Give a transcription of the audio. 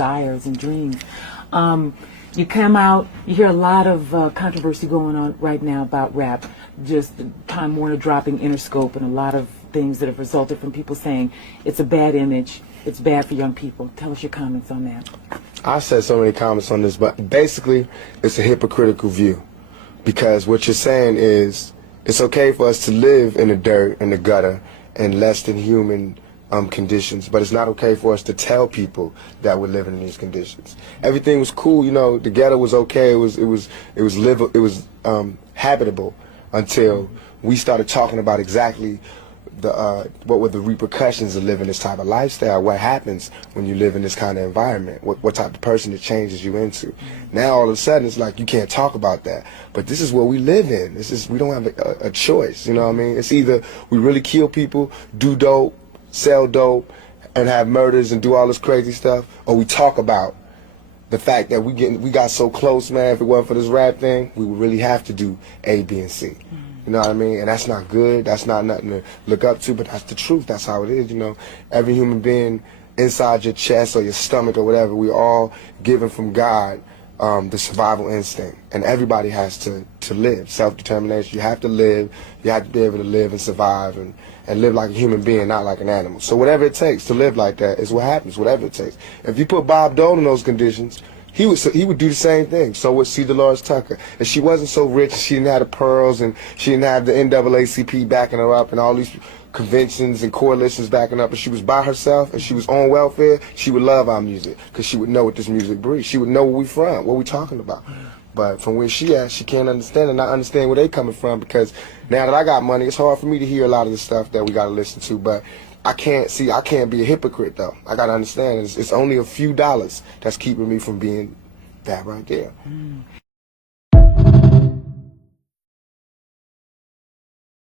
desires and dreams. You come out, you hear a lot of controversy going on right now about rap. Just Time Warner dropping Interscope and a lot of things that have resulted from people saying it's a bad image, it's bad for young people. Tell us your comments on that. I've said so many comments on this, but basically it's a hypocritical view, because what you're saying is it's okay for us to live in the dirt, in the gutter, in less than human conditions, but it's not okay for us to tell people that we're living in these conditions. Everything was cool, you know. The ghetto was okay. It was habitable until we started talking about exactly what were the repercussions of living this type of lifestyle. What happens when you live in this kind of environment? What type of person it changes you into? Now all of a sudden it's like you can't talk about that. But this is what we live in. We don't have a choice. You know what I mean? It's either we really kill people, do dope, sell dope, and have murders and do all this crazy stuff, or we talk about the fact that we got so close, man. If it wasn't for this rap thing, we would really have to do A, B, and C. You know what I mean? And that's not good. That's not nothing to look up to, but that's the truth. That's how it is, you know. Every human being inside your chest or your stomach or whatever, we all given from God the survival instinct. And everybody has to live. Self-determination. You have to live. You have to be able to live and survive and live like a human being, not like an animal. So whatever it takes to live like that is what happens, whateve it takes. If you put Bob Dole in those conditions, he would do the same thing. So would C. Dolores Tucker. If she wasn't so rich, she didn't have the pearls, and she didn't have the NAACP backing her up, and all these conventions and coalitions backing up, and she was by herself, and she was on welfare, she would love our music, because she would know what this music breeds. She would know where we from, what we talking about. But from where she at, she can't understand and not understand where they coming from, because now that I got money, it's hard for me to hear a lot of the stuff that we got to listen to. But I can't be a hypocrite, though. I got to understand it's only a few dollars that's keeping me from being that right there.